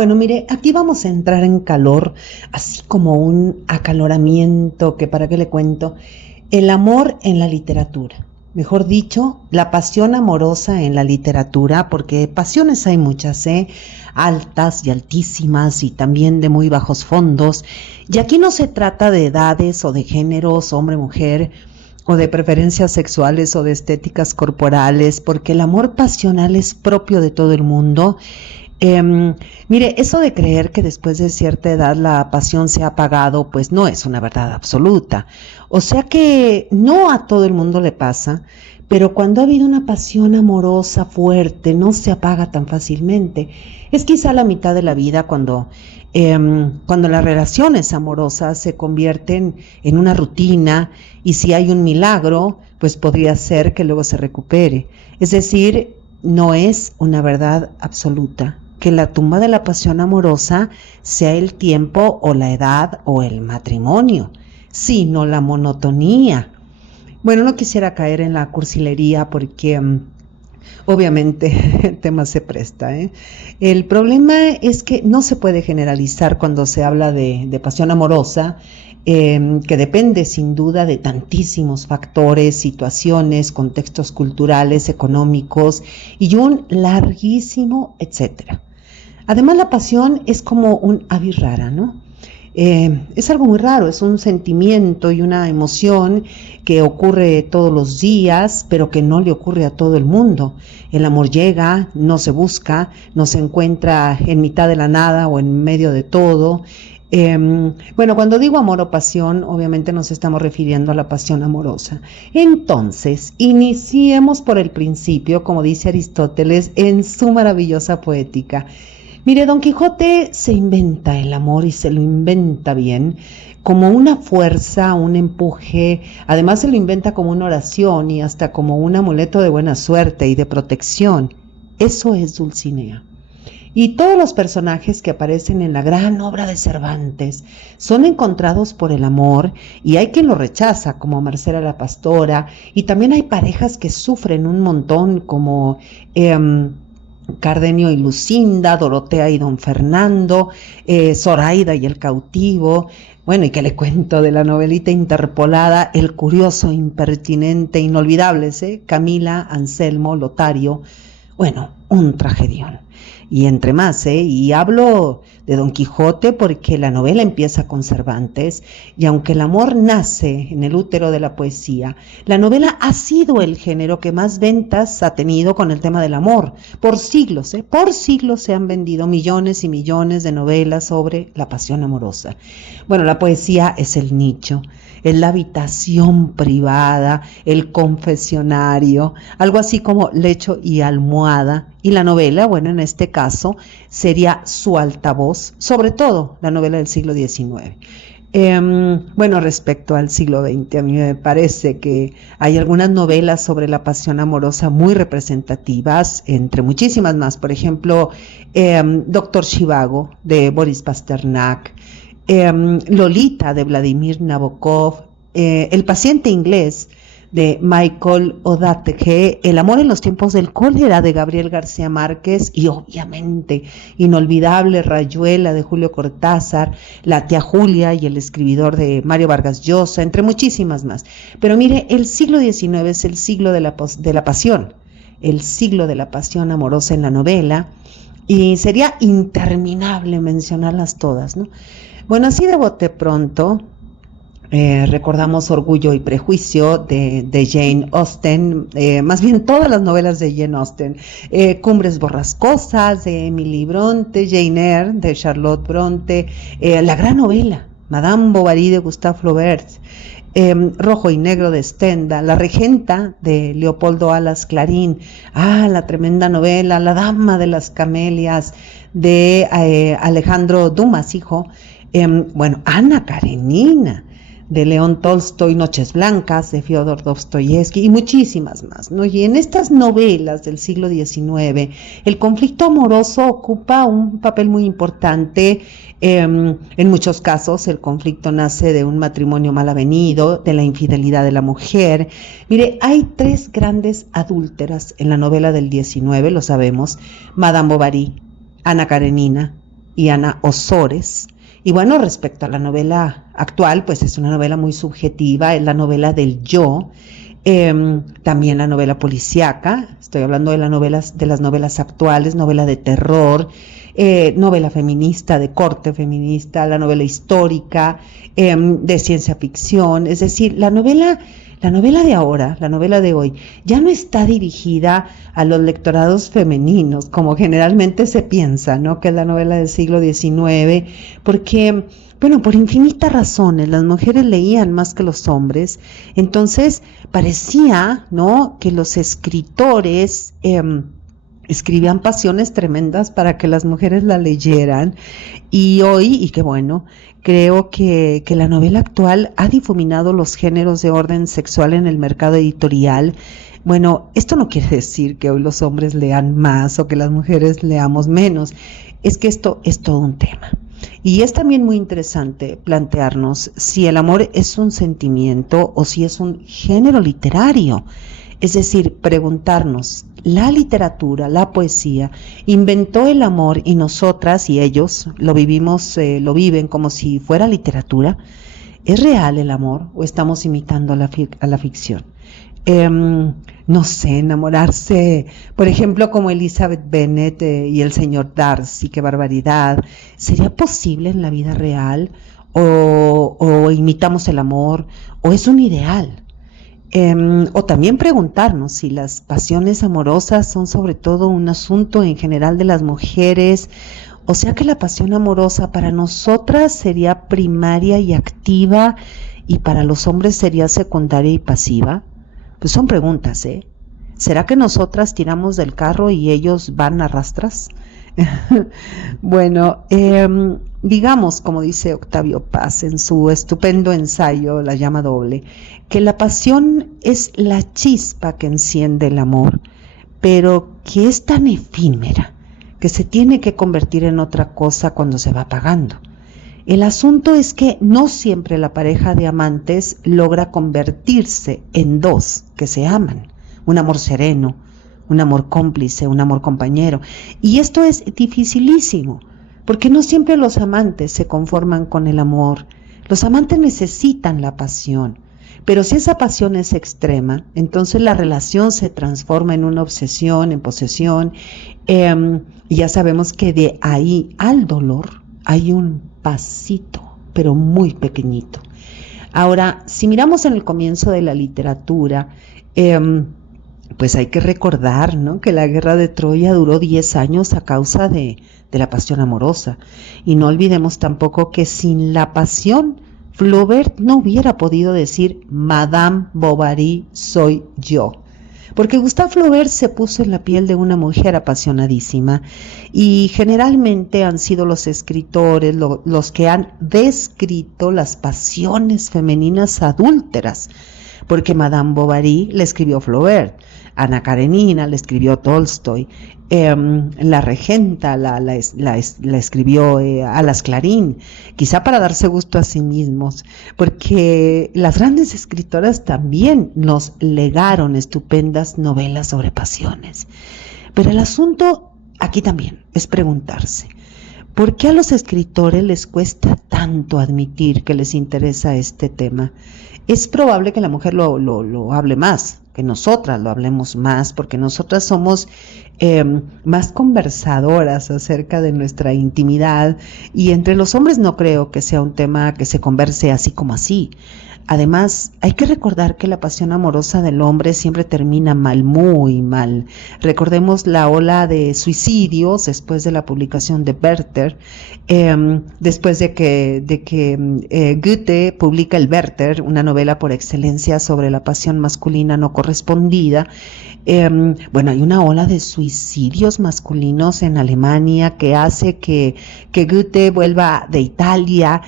Bueno, mire, aquí vamos a entrar en calor, así como un acaloramiento, que para qué le cuento, el amor en la literatura. Mejor dicho, la pasión amorosa en la literatura, porque pasiones hay muchas, altas y altísimas y también de muy bajos fondos. Y aquí no se trata de edades o de géneros, hombre, mujer, o de preferencias sexuales o de estéticas corporales, porque el amor pasional es propio de todo el mundo. Mire, eso de creer que después de cierta edad la pasión se ha apagado, pues no es una verdad absoluta. O sea que no a todo el mundo le pasa, pero cuando ha habido una pasión amorosa fuerte, no se apaga tan fácilmente. Es quizá la mitad de la vida cuando las relaciones amorosas se convierten en una rutina y si hay un milagro, pues podría ser que luego se recupere. Es decir, no es una verdad absoluta que la tumba de la pasión amorosa sea el tiempo o la edad o el matrimonio, sino la monotonía. Bueno, no quisiera caer en la cursilería porque obviamente el tema se presta. El problema es que no se puede generalizar cuando se habla de pasión amorosa, que depende sin duda de tantísimos factores, situaciones, contextos culturales, económicos y un larguísimo etcétera. Además, la pasión es como un ave rara, ¿no? Es algo muy raro, es un sentimiento y una emoción que ocurre todos los días, pero que no le ocurre a todo el mundo. El amor llega, no se busca, no se encuentra en mitad de la nada o en medio de todo. Bueno, cuando digo amor o pasión, obviamente nos estamos refiriendo a la pasión amorosa. Entonces, iniciemos por el principio, como dice Aristóteles en su maravillosa poética. Mire, Don Quijote se inventa el amor y se lo inventa bien, como una fuerza, un empuje, además se lo inventa como una oración y hasta como un amuleto de buena suerte y de protección. Eso es Dulcinea. Y todos los personajes que aparecen en la gran obra de Cervantes son encontrados por el amor y hay quien lo rechaza, como Marcela la Pastora, y también hay parejas que sufren un montón, como Cardenio y Lucinda, Dorotea y Don Fernando, Zoraida y el cautivo. Bueno, y qué le cuento de la novelita interpolada, el curioso, impertinente, inolvidables, Camila, Anselmo, Lotario. Bueno, un tragedión. Y entre más, y hablo de Don Quijote porque la novela empieza con Cervantes y aunque el amor nace en el útero de la poesía, la novela ha sido el género que más ventas ha tenido con el tema del amor. Por siglos se han vendido millones y millones de novelas sobre la pasión amorosa. Bueno, la poesía es el nicho, es la habitación privada, el confesionario, algo así como lecho y almohada. Y la novela, bueno, en este caso, sería su altavoz, sobre todo la novela del siglo XIX. Bueno, respecto al siglo XX, a mí me parece que hay algunas novelas sobre la pasión amorosa muy representativas, entre muchísimas más. Por ejemplo, Doctor Zhivago, de Boris Pasternak, Lolita, de Vladimir Nabokov, El paciente inglés, de Michael Ondaatje, El amor en los tiempos del cólera, de Gabriel García Márquez, y obviamente inolvidable Rayuela, de Julio Cortázar, La tía Julia y el escribidor, de Mario Vargas Llosa, entre muchísimas más. Pero mire, el siglo XIX es el siglo de la pasión, el siglo de la pasión amorosa en la novela, y sería interminable mencionarlas todas, ¿no? Bueno, así de bote pronto, recordamos Orgullo y Prejuicio de Jane Austen, más bien todas las novelas de Jane Austen, Cumbres Borrascosas de Emily Bronte, Jane Eyre de Charlotte Bronte, la gran novela Madame Bovary de Gustave Flaubert, Rojo y Negro de Stendhal, La Regenta de Leopoldo Alas Clarín, la tremenda novela La Dama de las Camelias de Alejandro Dumas, hijo, bueno, Ana Karenina de León Tolstoy, Noches Blancas de Fyodor Dostoyevsky y muchísimas más, ¿no? Y en estas novelas del siglo XIX, el conflicto amoroso ocupa un papel muy importante. En muchos casos el conflicto nace de un matrimonio mal avenido, de la infidelidad de la mujer. Mire, hay tres grandes adúlteras en la novela del XIX, lo sabemos: Madame Bovary, Ana Karenina y Ana Osores. Y bueno, respecto a la novela actual, pues es una novela muy subjetiva, es la novela del yo, también la novela policíaca, estoy hablando de las novelas actuales, novela de terror, novela feminista, de corte feminista, la novela histórica, de ciencia ficción, es decir, la novela de ahora, la novela de hoy, ya no está dirigida a los lectorados femeninos, como generalmente se piensa, ¿no? Que es la novela del siglo XIX, porque, bueno, por infinitas razones, las mujeres leían más que los hombres, entonces parecía, ¿no?, que los escritores escribían pasiones tremendas para que las mujeres la leyeran, y hoy, y qué bueno, creo que la novela actual ha difuminado los géneros de orden sexual en el mercado editorial. Bueno, esto no quiere decir que hoy los hombres lean más o que las mujeres leamos menos, es que esto es todo un tema. Y es también muy interesante plantearnos si el amor es un sentimiento o si es un género literario. Es decir, preguntarnos, ¿la literatura, la poesía, inventó el amor y nosotras y ellos lo viven como si fuera literatura? ¿Es real el amor o estamos imitando a la ficción? No sé, enamorarse, por ejemplo, como Elizabeth Bennet y el señor Darcy, qué barbaridad. ¿Sería posible en la vida real? ¿O imitamos el amor? ¿O es un ideal? O también preguntarnos si las pasiones amorosas son sobre todo un asunto en general de las mujeres, o sea que la pasión amorosa para nosotras sería primaria y activa y para los hombres sería secundaria y pasiva. Pues son preguntas, ¿eh? ¿Será que nosotras tiramos del carro y ellos van a rastras? Bueno, digamos, como dice Octavio Paz en su estupendo ensayo La llama doble, que la pasión es la chispa que enciende el amor, pero que es tan efímera que se tiene que convertir en otra cosa cuando se va apagando. El asunto es que no siempre la pareja de amantes logra convertirse en dos que se aman, un amor sereno, un amor cómplice, un amor compañero. Y esto es dificilísimo, porque no siempre los amantes se conforman con el amor. Los amantes necesitan la pasión, pero si esa pasión es extrema, entonces la relación se transforma en una obsesión, en posesión. Y ya sabemos que de ahí al dolor hay un pasito, pero muy pequeñito. Ahora, si miramos en el comienzo de la literatura, pues hay que recordar, ¿no?, que la guerra de Troya duró 10 años a causa de la pasión amorosa. Y no olvidemos tampoco que sin la pasión, Flaubert no hubiera podido decir Madame Bovary soy yo. Porque Gustave Flaubert se puso en la piel de una mujer apasionadísima y generalmente han sido los escritores los que han descrito las pasiones femeninas adúlteras, porque Madame Bovary le escribió Flaubert, Ana Karenina le escribió Tolstoy, La Regenta la escribió Alas Clarín, quizá para darse gusto a sí mismos, porque las grandes escritoras también nos legaron estupendas novelas sobre pasiones. Pero el asunto aquí también es preguntarse, ¿por qué a los escritores les cuesta tanto admitir que les interesa este tema? Es probable que la mujer lo hable más, que nosotras lo hablemos más, porque nosotras somos más conversadoras acerca de nuestra intimidad, y entre los hombres no creo que sea un tema que se converse así como así. Además, hay que recordar que la pasión amorosa del hombre siempre termina mal, muy mal. Recordemos la ola de suicidios después de la publicación de Werther, después de que Goethe publica el Werther, una novela por excelencia sobre la pasión masculina no correspondida. Bueno, hay una ola de suicidios masculinos en Alemania que hace que Goethe vuelva de Italia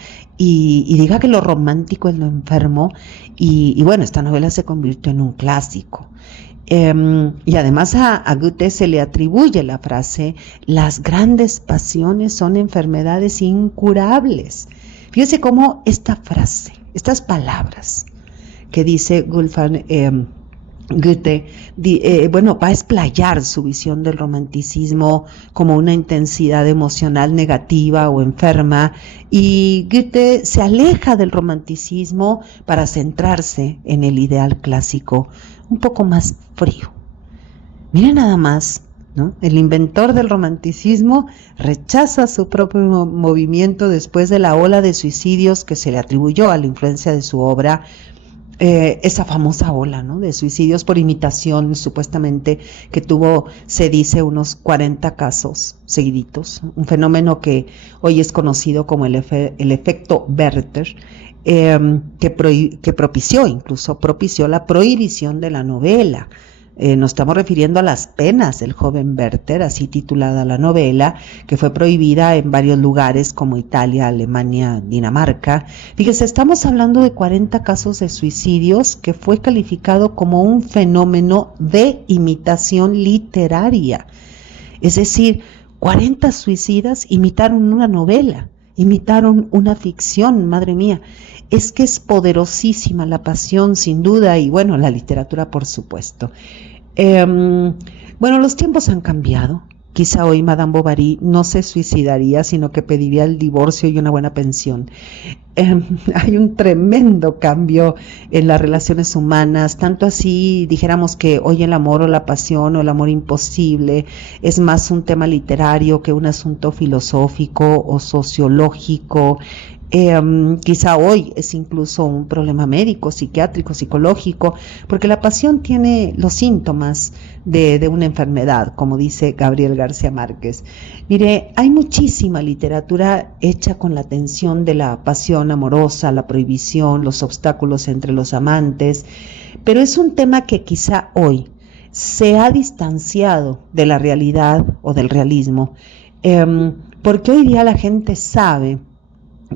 y diga que lo romántico es lo enfermo, y bueno, esta novela se convirtió en un clásico. Y además a Goethe se le atribuye la frase, las grandes pasiones son enfermedades incurables. Fíjese cómo esta frase, estas palabras que dice Wolfgang Goethe, bueno, va a explayar su visión del romanticismo como una intensidad emocional negativa o enferma, y Goethe se aleja del romanticismo para centrarse en el ideal clásico, un poco más frío. Mira nada más, ¿no? El inventor del romanticismo rechaza su propio movimiento después de la ola de suicidios que se le atribuyó a la influencia de su obra, esa famosa ola, ¿no?, de suicidios por imitación, supuestamente, que tuvo, se dice, unos 40 casos seguiditos, un fenómeno que hoy es conocido como el efecto Werther, que propició la prohibición de la novela. Nos estamos refiriendo a las penas del joven Werther, así titulada la novela, que fue prohibida en varios lugares como Italia, Alemania, Dinamarca. Fíjese, estamos hablando de 40 casos de suicidios que fue calificado como un fenómeno de imitación literaria. Es decir, 40 suicidas imitaron una novela, imitaron una ficción, madre mía. Es que es poderosísima la pasión, sin duda, y bueno, la literatura, por supuesto. Bueno, los tiempos han cambiado. Quizá hoy Madame Bovary no se suicidaría, sino que pediría el divorcio y una buena pensión. Hay un tremendo cambio en las relaciones humanas, tanto así dijéramos que hoy el amor o la pasión o el amor imposible es más un tema literario que un asunto filosófico o sociológico. Quizá hoy es incluso un problema médico, psiquiátrico, psicológico, porque la pasión tiene los síntomas de una enfermedad, como dice Gabriel García Márquez. Mire, hay muchísima literatura hecha con la tensión de la pasión amorosa, la prohibición, los obstáculos entre los amantes, pero es un tema que quizá hoy se ha distanciado de la realidad o del realismo, porque hoy día la gente sabe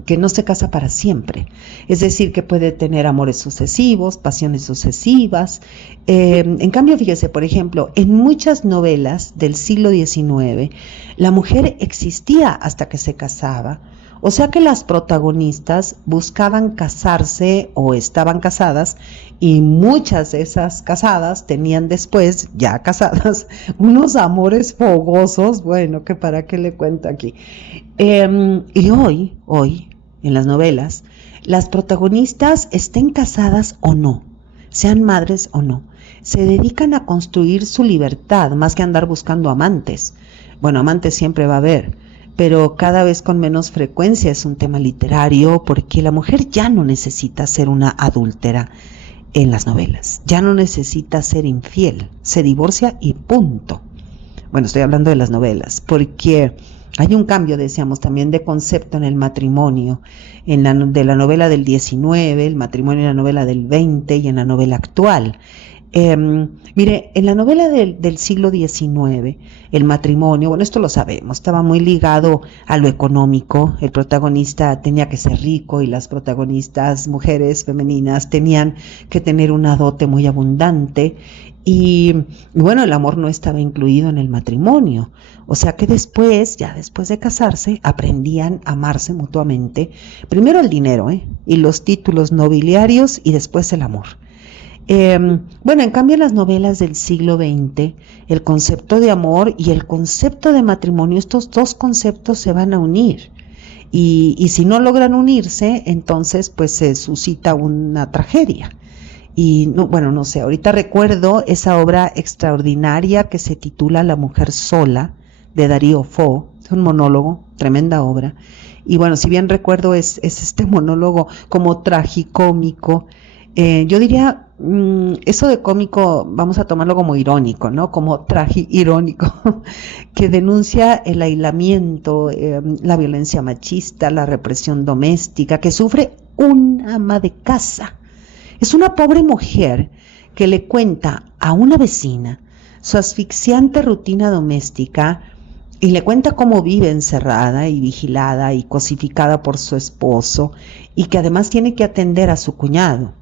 que no se casa para siempre, es decir, que puede tener amores sucesivos, pasiones sucesivas. En cambio, fíjese, por ejemplo, en muchas novelas del siglo XIX, la mujer existía hasta que se casaba, o sea que las protagonistas buscaban casarse o estaban casadas, y muchas de esas casadas tenían después, ya casadas, unos amores fogosos, bueno, que para qué le cuento aquí. Y hoy, en las novelas, las protagonistas estén casadas o no, sean madres o no, se dedican a construir su libertad más que andar buscando amantes. Bueno, amantes siempre va a haber, pero cada vez con menos frecuencia. Es un tema literario porque la mujer ya no necesita ser una adúltera en las novelas, ya no necesita ser infiel, se divorcia y punto. Bueno, estoy hablando de las novelas, porque hay un cambio, decíamos, también de concepto en el matrimonio, de la novela del 19, el matrimonio en la novela del 20 y en la novela actual. Mire, en la novela del siglo XIX, el matrimonio, bueno, esto lo sabemos, estaba muy ligado a lo económico. El protagonista tenía que ser rico y las protagonistas, mujeres femeninas, tenían que tener una dote muy abundante. Y bueno, el amor no estaba incluido en el matrimonio. O sea que después, ya después de casarse, aprendían a amarse mutuamente. Primero el dinero, y los títulos nobiliarios, y después el amor. Bueno, en cambio en las novelas del siglo XX, el concepto de amor y el concepto de matrimonio, estos dos conceptos se van a unir. Y si no logran unirse, entonces pues se suscita una tragedia. Y no, bueno, no sé, ahorita recuerdo esa obra extraordinaria que se titula La mujer sola, de Darío Fo, es un monólogo, tremenda obra. Y bueno, si bien recuerdo es este monólogo como tragicómico. Yo diría, eso de cómico vamos a tomarlo como irónico, ¿no? Como irónico, que denuncia el aislamiento, la violencia machista, la represión doméstica que sufre una ama de casa. Es una pobre mujer que le cuenta a una vecina su asfixiante rutina doméstica y le cuenta cómo vive encerrada y vigilada y cosificada por su esposo, y que además tiene que atender a su cuñado.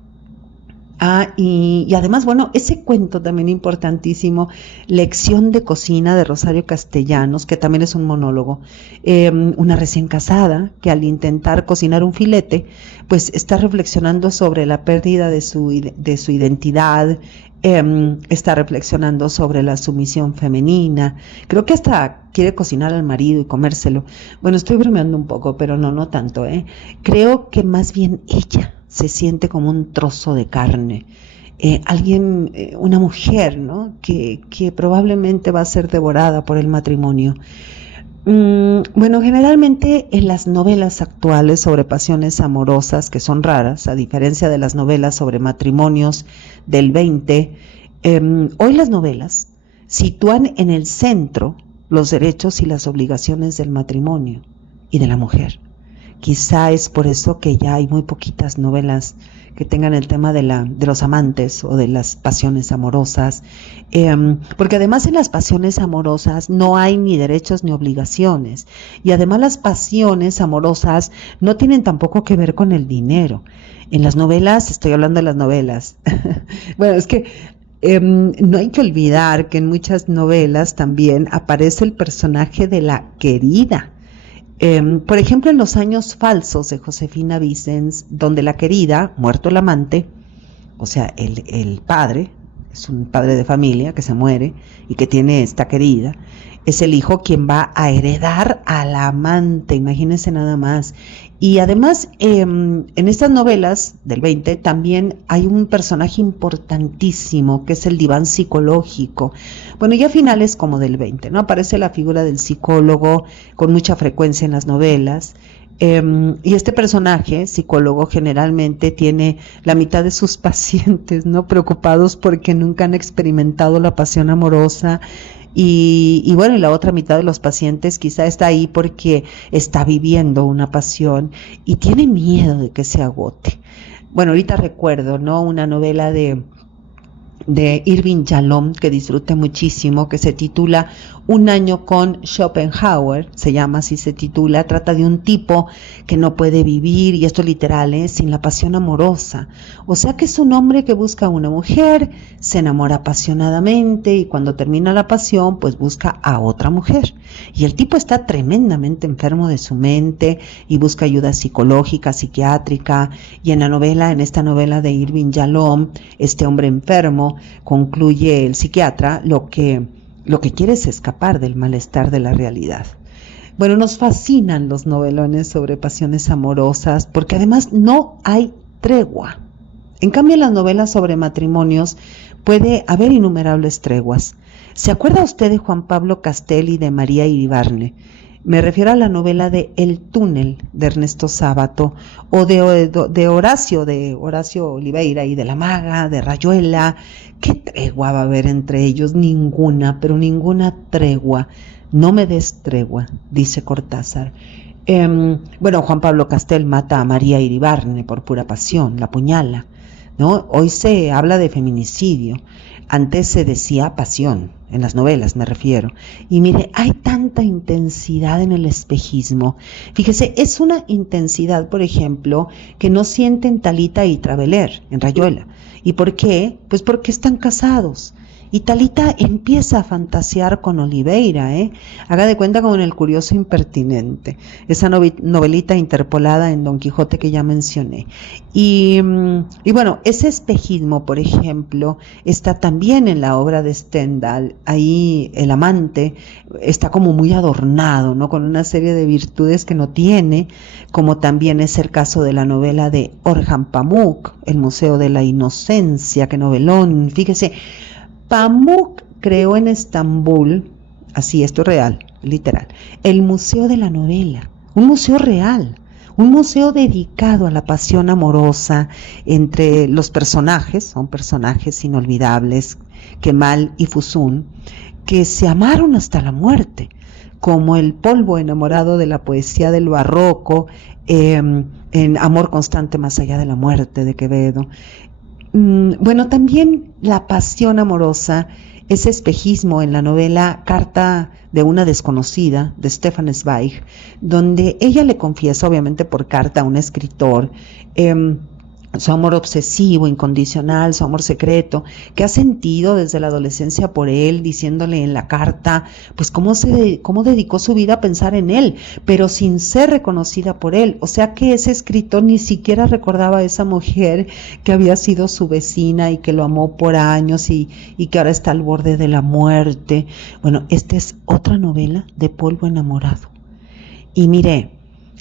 Y además, bueno, ese cuento también importantísimo, Lección de Cocina de Rosario Castellanos, que también es un monólogo, una recién casada que al intentar cocinar un filete, pues está reflexionando sobre la pérdida de su identidad, está reflexionando sobre la sumisión femenina, creo que hasta quiere cocinar al marido y comérselo. Bueno, estoy bromeando un poco, pero no tanto, ¿eh? Creo que más bien ella se siente como un trozo de carne. Alguien, una mujer, ¿no? Que probablemente va a ser devorada por el matrimonio. Bueno, generalmente en las novelas actuales sobre pasiones amorosas, que son raras, a diferencia de las novelas sobre matrimonios del 20, hoy las novelas sitúan en el centro los derechos y las obligaciones del matrimonio y de la mujer. Quizá es por eso que ya hay muy poquitas novelas que tengan el tema de los amantes o de las pasiones amorosas, porque además en las pasiones amorosas no hay ni derechos ni obligaciones, y además las pasiones amorosas no tienen tampoco que ver con el dinero. En las novelas, estoy hablando de las novelas, bueno, es que no hay que olvidar que en muchas novelas también aparece el personaje de la querida. Por ejemplo, en Los años falsos de Josefina Vicens, donde la querida, muerto el amante, o sea, el padre, es un padre de familia que se muere y que tiene esta querida, es el hijo quien va a heredar al amante, imagínense nada más. Y además, en estas novelas del 20 también hay un personaje importantísimo que es el diván psicológico. Bueno, ya a finales como del 20, ¿no? Aparece la figura del psicólogo con mucha frecuencia en las novelas. Y este personaje, psicólogo, generalmente tiene la mitad de sus pacientes, ¿no? Preocupados porque nunca han experimentado la pasión amorosa. Y bueno, y la otra mitad de los pacientes quizá está ahí porque está viviendo una pasión y tiene miedo de que se agote. Bueno, ahorita recuerdo, ¿no? Una novela de Irving Yalom que disfruté muchísimo, que se titula Un año con Schopenhauer, se llama así, se titula, trata de un tipo que no puede vivir, y esto es literal, sin la pasión amorosa. O sea que es un hombre que busca a una mujer, se enamora apasionadamente y cuando termina la pasión, pues busca a otra mujer. Y el tipo está tremendamente enfermo de su mente y busca ayuda psicológica, psiquiátrica, y en esta novela de Irving Yalom, este hombre enfermo, concluye el psiquiatra, lo que quiere es escapar del malestar de la realidad. Bueno, nos fascinan los novelones sobre pasiones amorosas porque además no hay tregua. En cambio, en las novelas sobre matrimonios puede haber innumerables treguas. ¿Se acuerda usted de Juan Pablo Castelli y de María Iribarne? Me refiero a la novela de El túnel de Ernesto Sábato o de Horacio Oliveira y de La Maga, de Rayuela. ¿Qué tregua va a haber entre ellos? Ninguna, pero ninguna tregua. No me des tregua, dice Cortázar. Bueno, Juan Pablo Castel mata a María Iribarne por pura pasión, la apuñala, ¿no? Hoy se habla de feminicidio. Antes se decía pasión, en las novelas me refiero. Y mire, hay tanta intensidad en el espejismo. Fíjese, es una intensidad, por ejemplo, que no sienten Talita y Traveler en Rayuela. ¿Y por qué? Pues porque están casados. Y Talita empieza a fantasear con Oliveira, Haga de cuenta como en El curioso impertinente, esa novelita interpolada en Don Quijote que ya mencioné. Y bueno, ese espejismo, por ejemplo, está también en la obra de Stendhal. Ahí el amante está como muy adornado, ¿no? Con una serie de virtudes que no tiene, como también es el caso de la novela de Orhan Pamuk, El Museo de la Inocencia, que novelón. Fíjese, Pamuk creó en Estambul, así, esto es real, literal, el Museo de la Novela, un museo real, un museo dedicado a la pasión amorosa entre los personajes, son personajes inolvidables, Kemal y Füsun, que se amaron hasta la muerte, como el polvo enamorado de la poesía del barroco, en Amor constante más allá de la muerte de Quevedo. Bueno, también la pasión amorosa, ese espejismo en la novela Carta de una desconocida de Stefan Zweig, donde ella le confiesa, obviamente por carta, a un escritor su amor obsesivo, incondicional, su amor secreto, que ha sentido desde la adolescencia por él, diciéndole en la carta, pues cómo dedicó su vida a pensar en él, pero sin ser reconocida por él. O sea que ese escritor ni siquiera recordaba a esa mujer que había sido su vecina y que lo amó por años y que ahora está al borde de la muerte. Bueno, esta es otra novela de polvo enamorado. Y mire,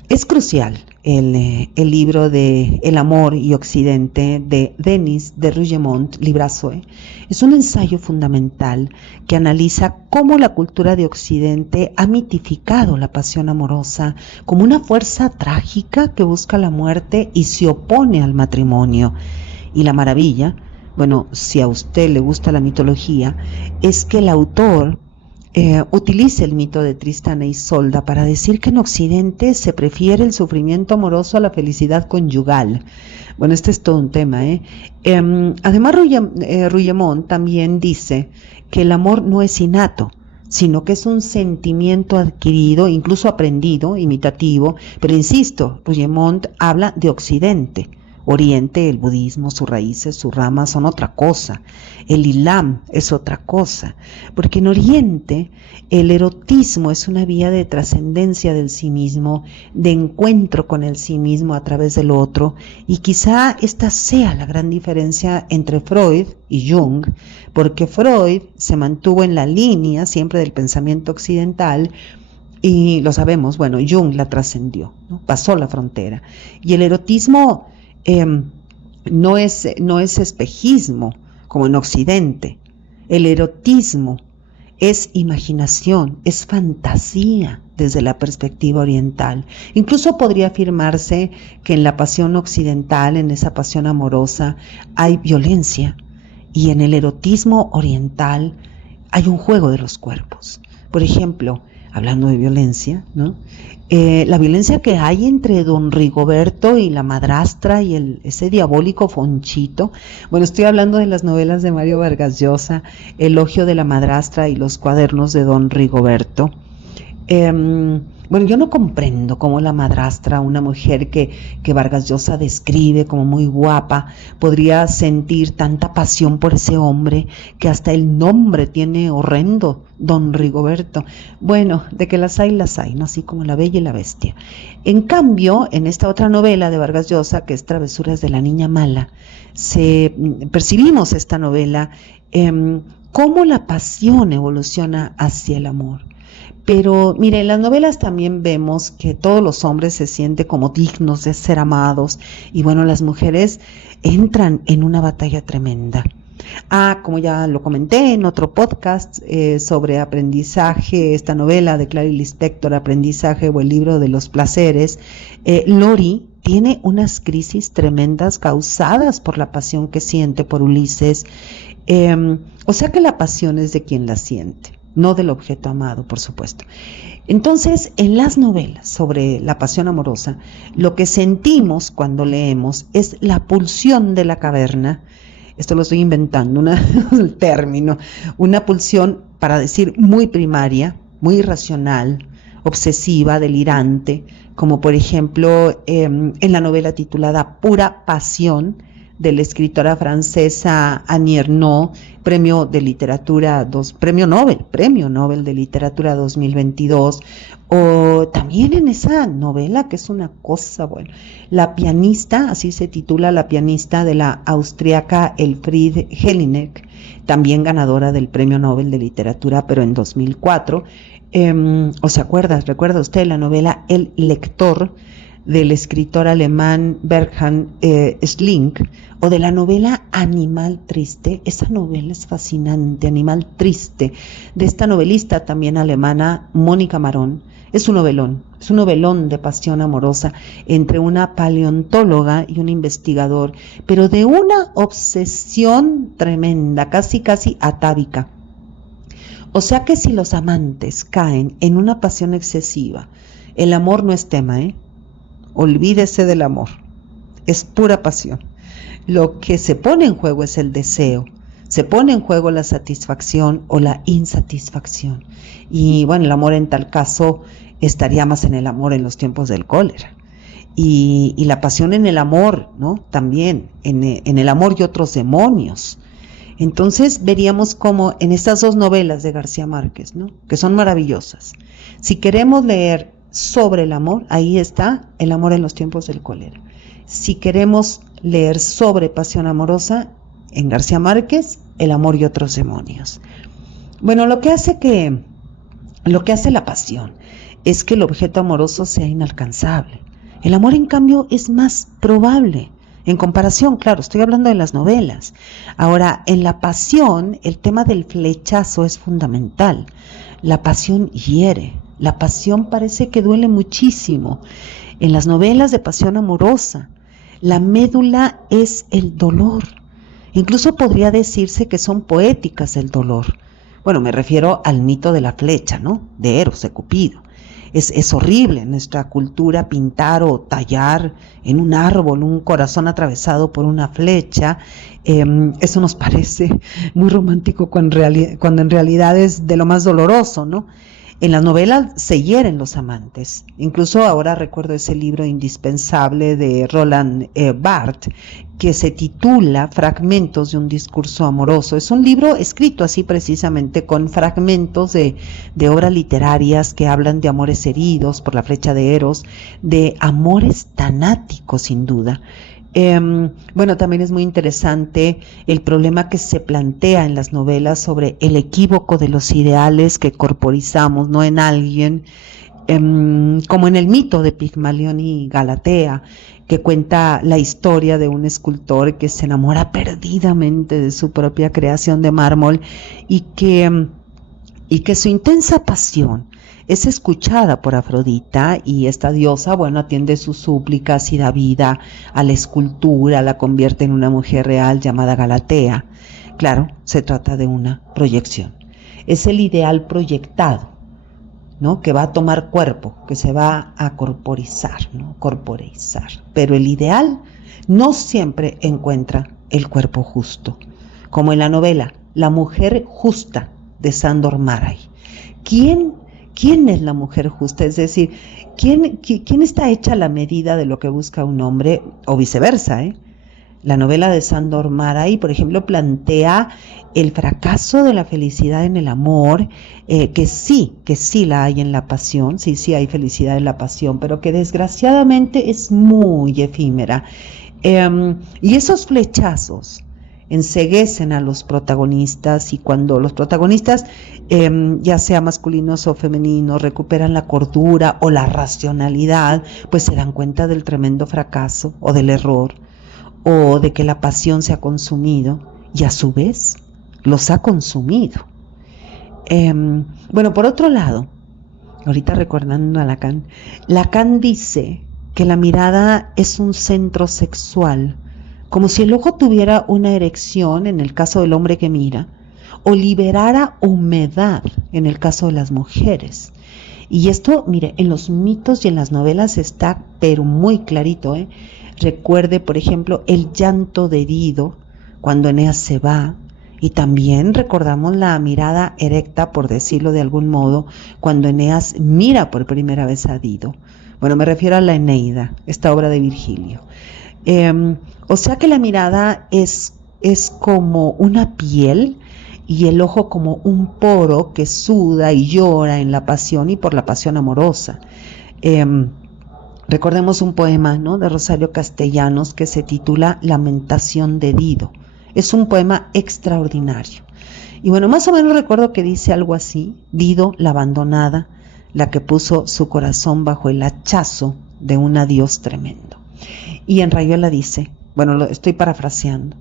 es crucial el libro de El amor y Occidente de Denis de Rougemont, librazo. Es un ensayo fundamental que analiza cómo la cultura de Occidente ha mitificado la pasión amorosa como una fuerza trágica que busca la muerte y se opone al matrimonio. Y la maravilla, bueno, si a usted le gusta la mitología, es que el autor utiliza el mito de Tristán e Isolda para decir que en Occidente se prefiere el sufrimiento amoroso a la felicidad conyugal. Bueno, este es todo un tema. Además, Rougemont también dice que el amor no es innato, sino que es un sentimiento adquirido, incluso aprendido, imitativo, pero insisto, Rougemont habla de Occidente. Oriente, el budismo, sus raíces, sus ramas son otra cosa. El Islam es otra cosa. Porque en Oriente el erotismo es una vía de trascendencia del sí mismo, de encuentro con el sí mismo a través del otro. Y quizá esta sea la gran diferencia entre Freud y Jung, porque Freud se mantuvo en la línea siempre del pensamiento occidental, y lo sabemos, bueno, Jung la trascendió, ¿no? Pasó la frontera. Y el erotismo no es espejismo como en Occidente. El erotismo es imaginación, es fantasía desde la perspectiva oriental. Incluso podría afirmarse que en la pasión occidental, en esa pasión amorosa, hay violencia, y en el erotismo oriental hay un juego de los cuerpos. Por ejemplo, hablando de violencia, ¿no? La violencia que hay entre don Rigoberto y la madrastra y ese diabólico Fonchito. Bueno, estoy hablando de las novelas de Mario Vargas Llosa, Elogio de la madrastra y Los cuadernos de don Rigoberto. Bueno, yo no comprendo cómo la madrastra, una mujer que Vargas Llosa describe como muy guapa, podría sentir tanta pasión por ese hombre que hasta el nombre tiene horrendo, don Rigoberto. Bueno, de que las hay, ¿no? Así como La Bella y la Bestia. En cambio, en esta otra novela de Vargas Llosa, que es Travesuras de la Niña Mala, percibimos esta novela, cómo la pasión evoluciona hacia el amor. Pero mire, en las novelas también vemos que todos los hombres se sienten como dignos de ser amados, y bueno, las mujeres entran en una batalla tremenda. Como ya lo comenté en otro podcast sobre aprendizaje, esta novela de Clarice Lispector, Aprendizaje o el libro de los placeres, Lori tiene unas crisis tremendas causadas por la pasión que siente por Ulises. O sea que la pasión es de quien la siente, no del objeto amado, por supuesto. Entonces, en las novelas sobre la pasión amorosa, lo que sentimos cuando leemos es la pulsión de la caverna. Esto lo estoy inventando, el término, una pulsión, para decir, muy primaria, muy irracional, obsesiva, delirante, como por ejemplo en la novela titulada Pura Pasión, de la escritora francesa Annie Ernaux, premio Nobel de Literatura 2022, o también en esa novela que es una cosa, bueno, La pianista, así se titula, La pianista, de la austriaca Elfriede Jelinek, también ganadora del premio Nobel de Literatura, pero en 2004, ¿recuerda usted la novela El lector, del escritor alemán Bertrand Schlink, o de la novela Animal Triste? Esa novela es fascinante, Animal Triste, de esta novelista también alemana, Mónica Marón. Es un novelón de pasión amorosa entre una paleontóloga y un investigador, pero de una obsesión tremenda, casi atávica. O sea que si los amantes caen en una pasión excesiva, el amor no es tema, Olvídese del amor, es pura pasión. Lo que se pone en juego es el deseo, se pone en juego la satisfacción o la insatisfacción. Y bueno, el amor en tal caso estaría más en el amor en los tiempos del cólera. y la pasión en el amor, ¿no? También en el amor y otros demonios. Entonces veríamos como en estas dos novelas de García Márquez, ¿no? Que son maravillosas. Si queremos leer sobre el amor, ahí está El amor en los tiempos del cólera. Si queremos leer sobre pasión amorosa, en García Márquez, El amor y otros demonios. Bueno, lo que hace la pasión es que el objeto amoroso sea inalcanzable. El amor, en cambio, es más probable. En comparación, claro, estoy hablando de las novelas. Ahora, en la pasión, el tema del flechazo es fundamental. La pasión hiere. La pasión parece que duele muchísimo. En las novelas de pasión amorosa, la médula es el dolor. Incluso podría decirse que son poéticas el dolor. Bueno, me refiero al mito de la flecha, ¿no? De Eros, de Cupido. Es horrible en nuestra cultura pintar o tallar en un árbol un corazón atravesado por una flecha. Eso nos parece muy romántico cuando en realidad es de lo más doloroso, ¿no? En las novelas se hieren los amantes. Incluso ahora recuerdo ese libro indispensable de Roland Barthes, que se titula Fragmentos de un discurso amoroso. Es un libro escrito así precisamente con fragmentos de obras literarias que hablan de amores heridos por la flecha de Eros, de amores tanáticos sin duda. Bueno, también es muy interesante el problema que se plantea en las novelas sobre el equívoco de los ideales que corporizamos, ¿no? En alguien, como en el mito de Pigmalión y Galatea, que cuenta la historia de un escultor que se enamora perdidamente de su propia creación de mármol y que su intensa pasión es escuchada por Afrodita, y esta diosa, bueno, atiende sus súplicas y da vida a la escultura, la convierte en una mujer real llamada Galatea. Claro, se trata de una proyección. Es el ideal proyectado, ¿no? Que va a tomar cuerpo, que se va a corporizar, ¿no? Corporeizar. Pero el ideal no siempre encuentra el cuerpo justo. Como en la novela La mujer justa de Sándor Márai. ¿Quién es la mujer justa? Es decir, ¿quién está hecha a la medida de lo que busca un hombre? O viceversa, ¿eh? La novela de Sándor Márai, por ejemplo, plantea el fracaso de la felicidad en el amor, que sí la hay en la pasión, sí hay felicidad en la pasión, pero que desgraciadamente es muy efímera. Y esos flechazos enceguecen a los protagonistas, y cuando los protagonistas, ya sea masculinos o femeninos, recuperan la cordura o la racionalidad, pues se dan cuenta del tremendo fracaso o del error, o de que la pasión se ha consumido y a su vez los ha consumido. Bueno, por otro lado, ahorita recordando a Lacan dice que la mirada es un centro sexual, como si el ojo tuviera una erección en el caso del hombre que mira, o liberara humedad en el caso de las mujeres. Y esto, mire, en los mitos y en las novelas está pero muy clarito, ¿eh? Recuerde, por ejemplo, el llanto de Dido cuando Eneas se va, y también recordamos la mirada erecta, por decirlo de algún modo, cuando Eneas mira por primera vez a Dido. Bueno, me refiero a la Eneida, esta obra de Virgilio. O sea que la mirada es como una piel, y el ojo como un poro que suda y llora en la pasión y por la pasión amorosa. Recordemos un poema, ¿no?, de Rosario Castellanos que se titula Lamentación de Dido. Es un poema extraordinario. Y bueno, más o menos recuerdo que dice algo así: Dido, la abandonada, la que puso su corazón bajo el hachazo de un adiós tremendo. Y en Rayuela dice, bueno, lo estoy parafraseando: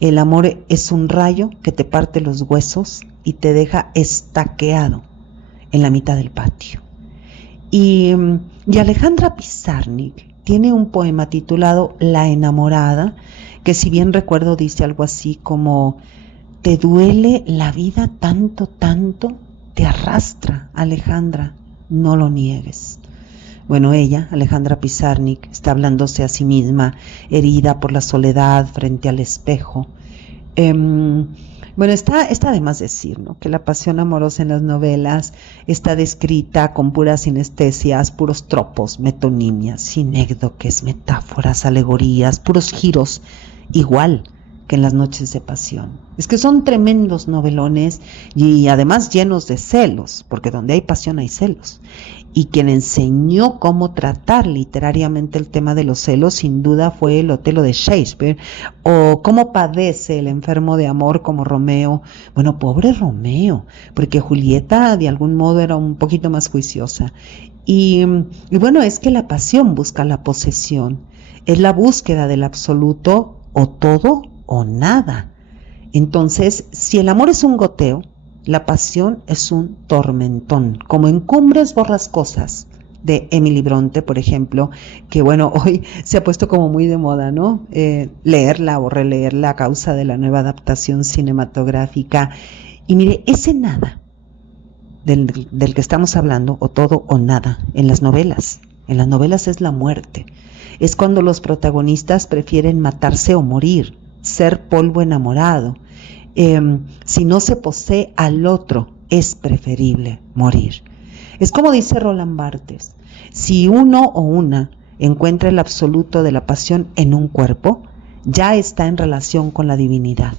el amor es un rayo que te parte los huesos y te deja estaqueado en la mitad del patio. Y Alejandra Pizarnik tiene un poema titulado La enamorada, que si bien recuerdo dice algo así como: te duele la vida tanto, tanto, te arrastra, Alejandra, no lo niegues. Bueno, ella, Alejandra Pizarnik, está hablándose a sí misma, herida por la soledad frente al espejo. Bueno, está de más decir, ¿no? Que la pasión amorosa en las novelas está descrita con puras sinestesias, puros tropos, metonimias, sinécdoques, metáforas, alegorías, puros giros, igual que en Las noches de pasión. Es que son tremendos novelones y además llenos de celos, porque donde hay pasión hay celos. Y quien enseñó cómo tratar literariamente el tema de los celos, sin duda, fue el Otelo de Shakespeare, o cómo padece el enfermo de amor como Romeo. Bueno, pobre Romeo, porque Julieta de algún modo era un poquito más juiciosa. Y bueno, es que la pasión busca la posesión, es la búsqueda del absoluto, o todo o nada. Entonces, si el amor es un goteo, la pasión es un tormentón, como en Cumbres borrascosas de Emily Bronte, por ejemplo, que bueno, hoy se ha puesto como muy de moda, ¿no? Leerla o releerla a causa de la nueva adaptación cinematográfica. Y mire, ese nada del que estamos hablando, o todo o nada, en las novelas es la muerte. Es cuando los protagonistas prefieren matarse o morir, ser polvo enamorado. Si no se posee al otro, es preferible morir. Es como dice Roland Barthes, si uno o una encuentra el absoluto de la pasión en un cuerpo, ya está en relación con la divinidad.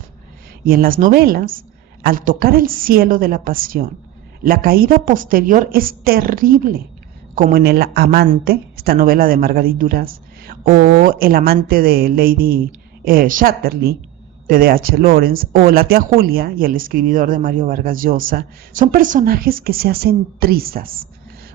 Y en las novelas, al tocar el cielo de la pasión, la caída posterior es terrible, como en El amante, esta novela de Marguerite Duras, o El amante de Lady Chatterley, de D.H. Lawrence, o La tía Julia y El escribidor de Mario Vargas Llosa. Son personajes que se hacen trizas,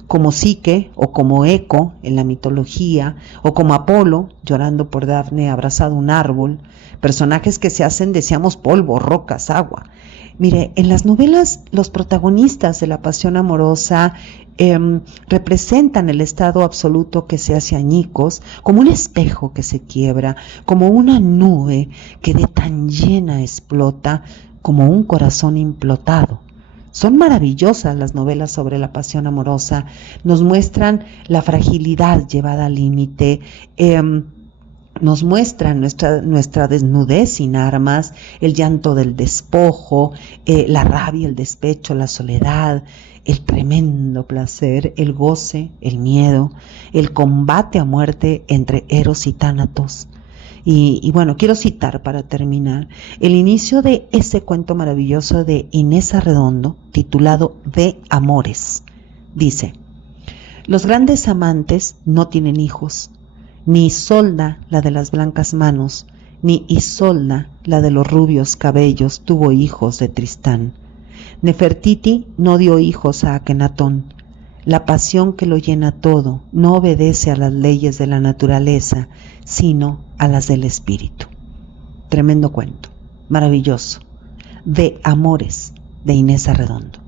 como Psique o como Eco en la mitología, o como Apolo llorando por Dafne abrazado a un árbol, personajes que se hacen, decíamos, polvo, rocas, agua. Mire, en las novelas los protagonistas de la pasión amorosa representan el estado absoluto que se hace añicos, como un espejo que se quiebra, como una nube que de tan llena explota, como un corazón implotado. Son maravillosas las novelas sobre la pasión amorosa, nos muestran la fragilidad llevada al límite, nos muestran nuestra desnudez sin armas, el llanto del despojo, la rabia, el despecho, la soledad, el tremendo placer, el goce, el miedo, el combate a muerte entre Eros y Tánatos. Y bueno, quiero citar para terminar el inicio de ese cuento maravilloso de Inés Arredondo, titulado De Amores. Dice: los grandes amantes no tienen hijos, ni Isolda, la de las blancas manos, ni Isolda, la de los rubios cabellos, tuvo hijos de Tristán. Nefertiti no dio hijos a Akenatón. La pasión que lo llena todo no obedece a las leyes de la naturaleza, sino a las del espíritu. Tremendo cuento, maravilloso, De Amores, de Inés Arredondo.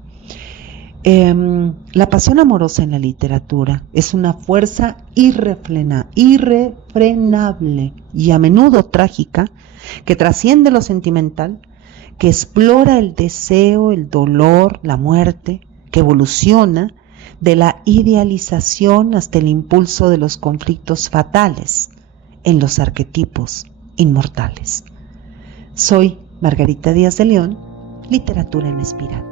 La pasión amorosa en la literatura es una fuerza irrefrenable y a menudo trágica, que trasciende lo sentimental, que explora el deseo, el dolor, la muerte, que evoluciona de la idealización hasta el impulso de los conflictos fatales en los arquetipos inmortales. Soy Margarita Díaz de León, Literatura en Espiral.